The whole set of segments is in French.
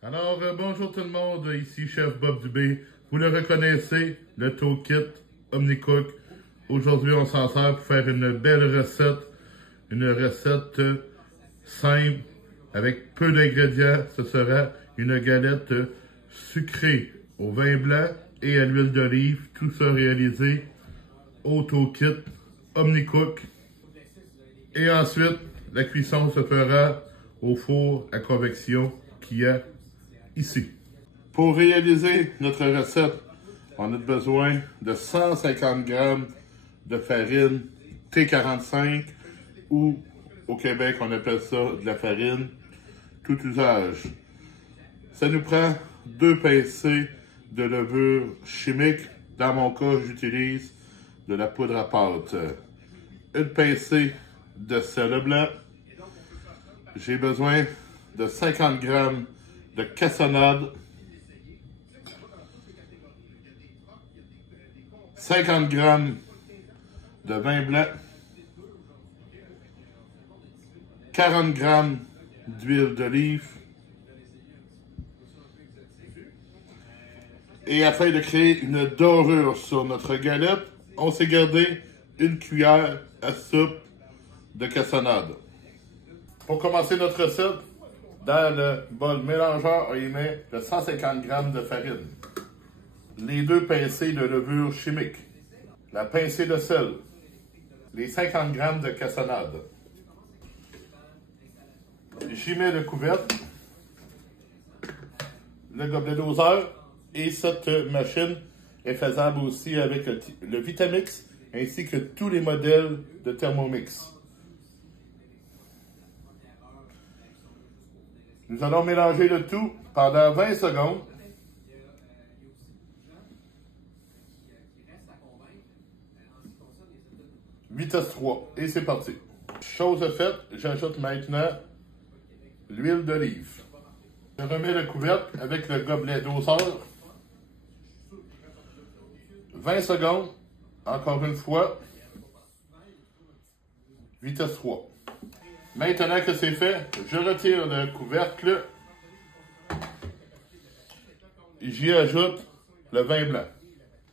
Alors, bonjour tout le monde, ici Chef Bob Dubé. Vous le reconnaissez, le toolkit OmniCook. Aujourd'hui, on s'en sert pour faire une belle recette. Une recette simple, avec peu d'ingrédients. Ce sera une galette sucrée au vin blanc et à l'huile d'olive. Tout ça réalisé au toolkit OmniCook. Et ensuite, la cuisson se fera au four à convection qui est ici. Pour réaliser notre recette, on a besoin de 150 g de farine T45 ou au Québec on appelle ça de la farine tout usage. Ça nous prend 2 pincées de levure chimique. Dans mon cas, j'utilise de la poudre à pâte. Une pincée de sel blanc. J'ai besoin de 50 g de cassonade, 50 g de vin blanc, 40 g d'huile d'olive. Et afin de créer une dorure sur notre galette, on s'est gardé une cuillère à soupe de cassonade. Pour commencer notre recette, dans le bol mélangeur, on y met de 150 g de farine, les 2 pincées de levure chimique, la pincée de sel, les 50 g de cassonade. J'y mets le couvercle, le gobelet doseur, et cette machine est faisable aussi avec le Vitamix ainsi que tous les modèles de Thermomix. Nous allons mélanger le tout pendant 20 secondes. Vitesse 3. Et c'est parti. Chose faite, j'ajoute maintenant l'huile d'olive. Je remets le couvercle avec le gobelet doseur. 20 secondes. Encore une fois. Vitesse 3. Maintenant que c'est fait, je retire le couvercle. J'y ajoute le vin blanc.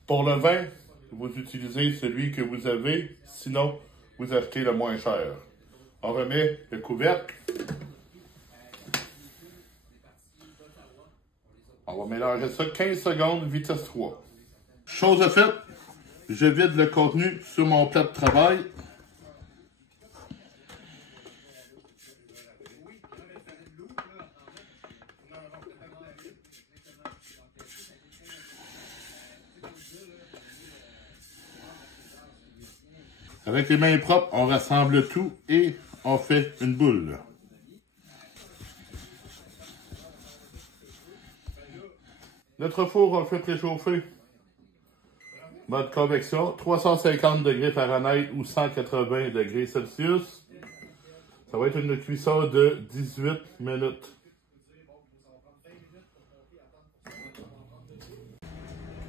Pour le vin, vous utilisez celui que vous avez, sinon vous achetez le moins cher. On remet le couvercle. On va mélanger ça 15 secondes, vitesse 3. Chose faite, je vide le contenu sur mon plat de travail. Avec les mains propres, on rassemble tout et on fait une boule. Notre four a fait préchauffer. Mode convection, 350 degrés Fahrenheit ou 180 degrés Celsius. Ça va être une cuisson de 18 minutes.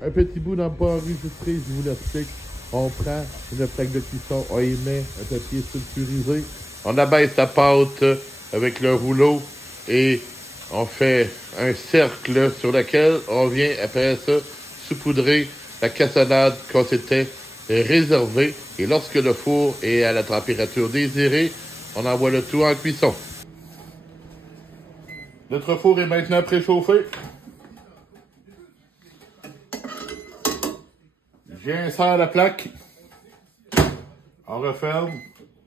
Un petit bout n'a pas enregistré, je vous l'explique. On prend une plaque de cuisson, on y met un papier sulfurisé. On abaisse la pâte avec le rouleau et on fait un cercle sur lequel on vient après ça saupoudrer la cassonade qu'on s'était réservée. Et lorsque le four est à la température désirée, on envoie le tout en cuisson. Notre four est maintenant préchauffé. J'insère la plaque. On referme.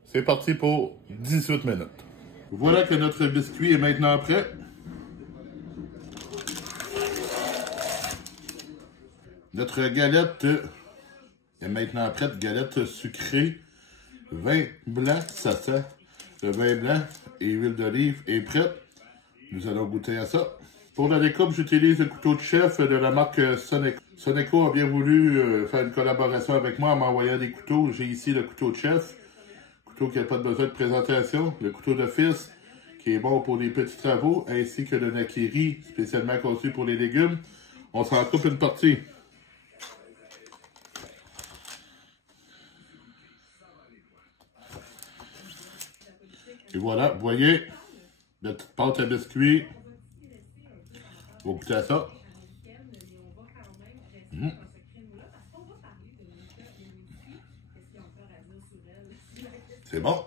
C'est parti pour 18 minutes. Voilà que notre biscuit est maintenant prêt. Notre galette est maintenant prête. Galette sucrée. Vin blanc, ça sent. Le vin blanc et huile d'olive est prête. Nous allons goûter à ça. Pour la découpe, j'utilise le couteau de chef de la marque Soneco. Soneco a bien voulu faire une collaboration avec moi en m'envoyant des couteaux. J'ai ici le couteau de chef, couteau qui n'a pas besoin de présentation, le couteau d'office qui est bon pour les petits travaux, ainsi que le Nakiri, spécialement conçu pour les légumes. On s'en coupe une partie. Et voilà, vous voyez, la petite pâte à biscuit. On va goûter à ça. Mmh. C'est bon.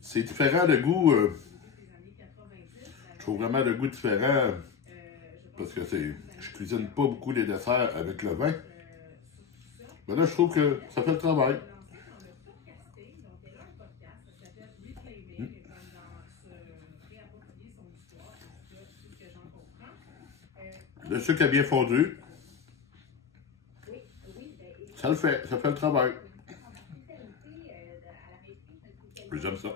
C'est différent de goût. Je trouve vraiment le goût différent. Parce que je cuisine pas beaucoup les desserts avec le vin. Mais là, je trouve que ça fait le travail. Mmh. Le sucre a bien fondu. Ça le fait le travail. J'aime ça.